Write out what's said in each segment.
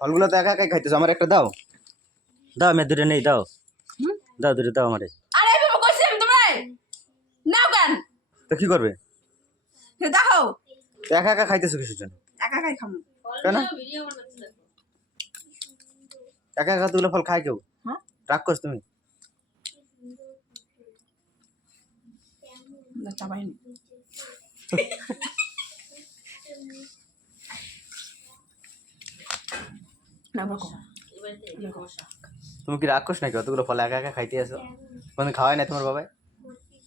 ফলগুলো তো একা একাই খাইতেছো আমার একটা দাও। দাও আমি দূরে নেই দাও। দাও দূরে দাও আমারে। আরে এভাবে কইছি আমি তোমরা নাও কেন? তো কি করবে? হে দেখো। একা একা খাইতেছো কিছুর জন্য? একা একাই খাব। কেন? একা একা তুলে ফল খায় কেউ? হ্যাঁ? রাগ করছ তুমি? না চাবাইনি না তুমি কি রাগ করছ নাকি? অতগুলো ফল একা একা খাইতে আসো কোনো খাওয়াই নাই তোমার বাবাই?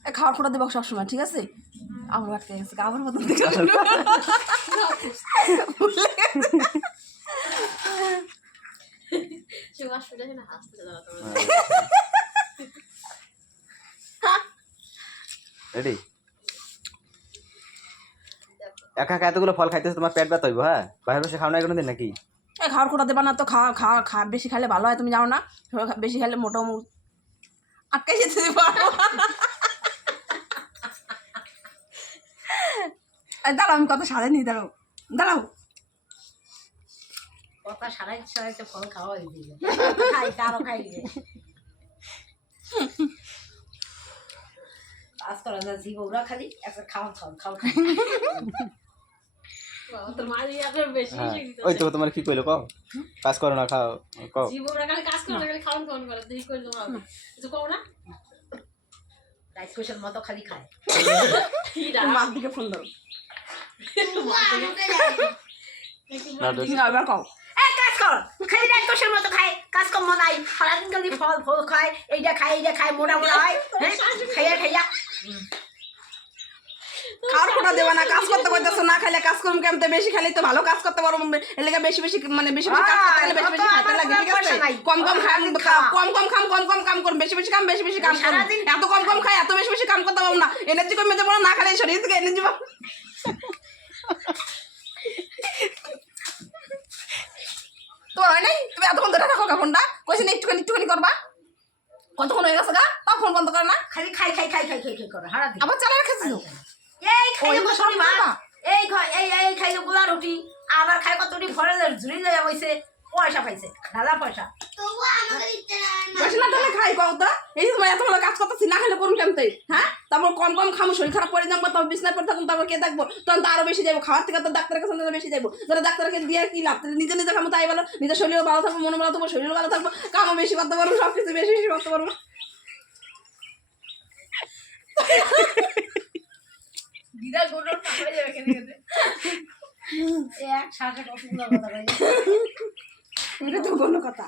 খাওয়ার খোটা দেবো সবসময় ঠিক আছে? আমার বাড়তে গেছে আবার মতন রেডি একা একা এতগুলো ফল খাইতেছো তোমার পেট ব্যথা হইব হ্যাঁ? বাইরে বসে খাও না কোনো দিন নাকি? খাওয়ার খোটা দেবা না তো খাওয়া খাওয়া, খা, বেশি খাইলে ভালো হয়, তুমি জানো না? বেশি খাইলে মোটা মুখ আটকে যেতে পারো দাঁড়াও, আমি কত সাজে নিয়ে দাঁড়াও দাঁড়াও। কথা সারাই ফল খাওয়াই দিবে খাই খালি একটা খাওয়া খাও খাও হ্যাঁ ওই তো তোমার কি কইলো কও? কাজ করো না খাও কও। রাইস কোষের মতো খালি খায়। মার দিকে ফোন দাও। না দোষ না, কও। এই কাজ কর। খালি রাইস কোষের মতো খায়। কাজ নাই। সারাদিন খালি ফল ফল খায়। এইটা খায় এইটা খায় মোটা মোটা হয়। হ্যাঁ খাইয়া খাইয়া। খাওয়ার দেবা না কাজ করতে করতেছো না খাইলে কাজ করুন কেমতে বেশি খাইলে তো ভালো কাজ করতে পারো এর লেগে বেশি বেশি মানে বেশি বেশি কাজ করতে গেলে বেশি বেশি খাইতে লাগে ঠিক আছে কম কম খাম কম কম খাম কম কম কাম করুন বেশি বেশি কাম বেশি বেশি কাম করুন এত কম কম খাই এত বেশি বেশি কাম করতে পারব না এনার্জি কমে যাব না খাইলে শরীর থেকে এনার্জি পাবো তোমার হয় নাই তুমি এতক্ষণ ধরে রাখো ফোনটা কইছি না একটুখানি একটুখানি করবা কতক্ষণ হয়ে গেছে গা তাও ফোন বন্ধ করে না খালি খাই খাই খাই খাই খাই খাই করে হারা আবার এই খাই সব এই এই এই খাই গুলা রুটি। আবার খাই কতটি ঘরে ঝুড়ি লইয়া বইছে পয়সা পাইছে ঢালা পয়সা। না তাহলে খাই কও তো। এই যে কাজ করতেছি না খেলে করুন কেমতে? হ্যাঁ? তারপর কম কম খামো শরীর খারাপ করে যাব তারপর বিছনায় পড়ে থাকুন তারপর কে থাকব তখন তো আরও বেশি যাব খাওয়ার থেকে তো ডাক্তারের কাছে বেশি যাব যারা ডাক্তারকে দিয়ে কি লাভ? তাহলে নিজে নিজে খামো তাই ভালো নিজের শরীরও ভালো থাকব মনে ভালো থাকব শরীরও ভালো থাকব কামও বেশি করতে পারব সব কিছু বেশি বেশি করতে পারব। দিদা গোলর হয়ে যাবে কেন এক শ্বাসে কতগুলো কথা এটা তো কোনো কথা।